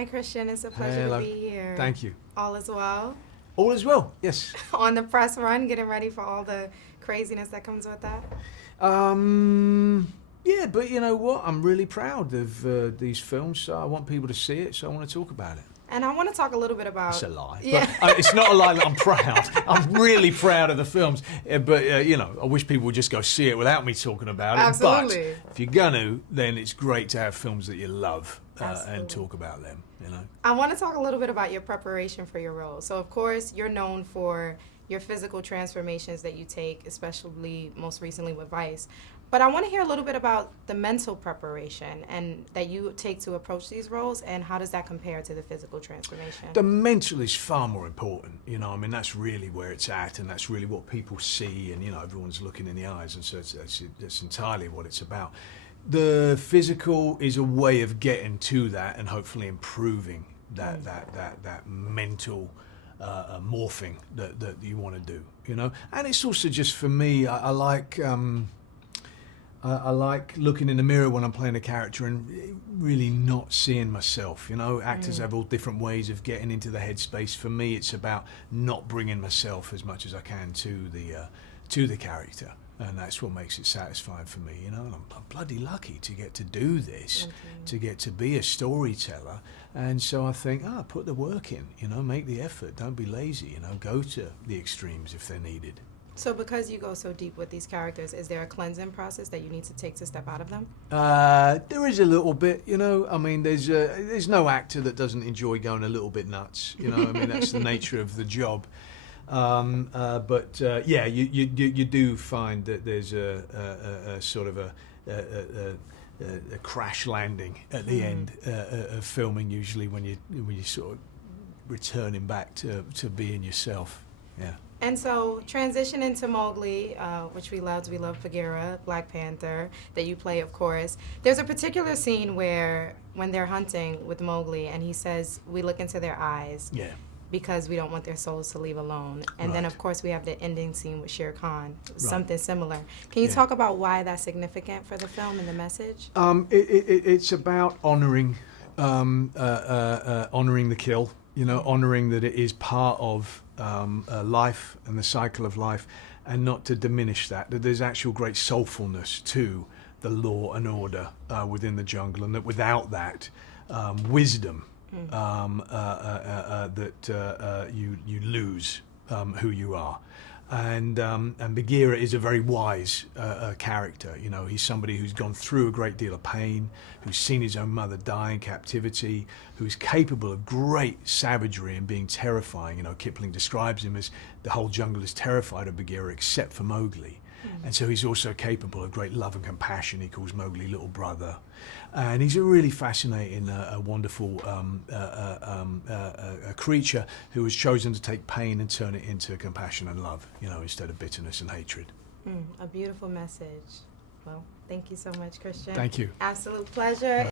Hi, Christian. It's a pleasure Hello. to be here. Thank you. All is well? All is well, yes. On the press run, getting ready for all the craziness that comes with that? Yeah, but you know what? I'm really proud of these films, so I want people to see it, so I want to talk about it. And I want to talk a little bit about... It's a lie. Yeah. But, it's not a lie that I'm proud. I'm really proud of the films. But, you know, I wish people would just go see it without me talking about it. Absolutely. But if you're going to, then it's great to have films that you love Absolutely. and talk about them, you know. I want to talk a little bit about your preparation for your role. So, of course, you're known for your physical transformations that you take, especially most recently with Vice. But I want to hear a little bit about the mental preparation and that you take to approach these roles, and how does that compare to the physical transformation? The mental is far more important, you know. I mean, that's really where it's at, and that's really what people see, and you know, everyone's looking in the eyes, and so that's entirely what it's about. The physical is a way of getting to that and hopefully improving that mental morphing that you want to do, you know. And it's also just for me, I like looking in the mirror when I'm playing a character and really not seeing myself, you know. Actors have all different ways of getting into the headspace. For me, it's about not bringing myself as much as I can to the character, and that's what makes it satisfying for me, you know. And I'm bloody lucky to get to do this, to get to be a storyteller, and so I think, put the work in, you know, make the effort, don't be lazy, you know, go to the extremes if they're needed. So because you go so deep with these characters, is there a cleansing process that you need to take to step out of them? There is a little bit, you know. I mean, there's no actor that doesn't enjoy going a little bit nuts, you know. I mean, that's the nature of the job. But yeah, you do find that there's a sort of a crash landing at the end of filming, usually when you sort of returning back to being yourself. Yeah. And so, transitioning to Mowgli, which we loved. We love Bagheera, Black Panther, that you play, of course. There's a particular scene where, when they're hunting with Mowgli, and he says, we look into their eyes. Yeah. Because we don't want their souls to leave alone. And then, of course, we have the ending scene with Shere Khan, something similar. Can you talk about why that's significant for the film and the message? It's about honoring the kill, you know, honoring that it is part of life and the cycle of life, and not to diminish that there's actual great soulfulness to the law and order within the jungle, and that without that wisdom, that you lose who you are. And Bagheera is a very wise character. You know, he's somebody who's gone through a great deal of pain, who's seen his own mother die in captivity, who's capable of great savagery and being terrifying. You know, Kipling describes him as the whole jungle is terrified of Bagheera except for Mowgli. And so he's also capable of great love and compassion. He calls Mowgli little brother. And he's a really fascinating, wonderful a creature who has chosen to take pain and turn it into compassion and love, you know, instead of bitterness and hatred. A beautiful message. Well, thank you so much, Christian. Thank you. Absolute pleasure.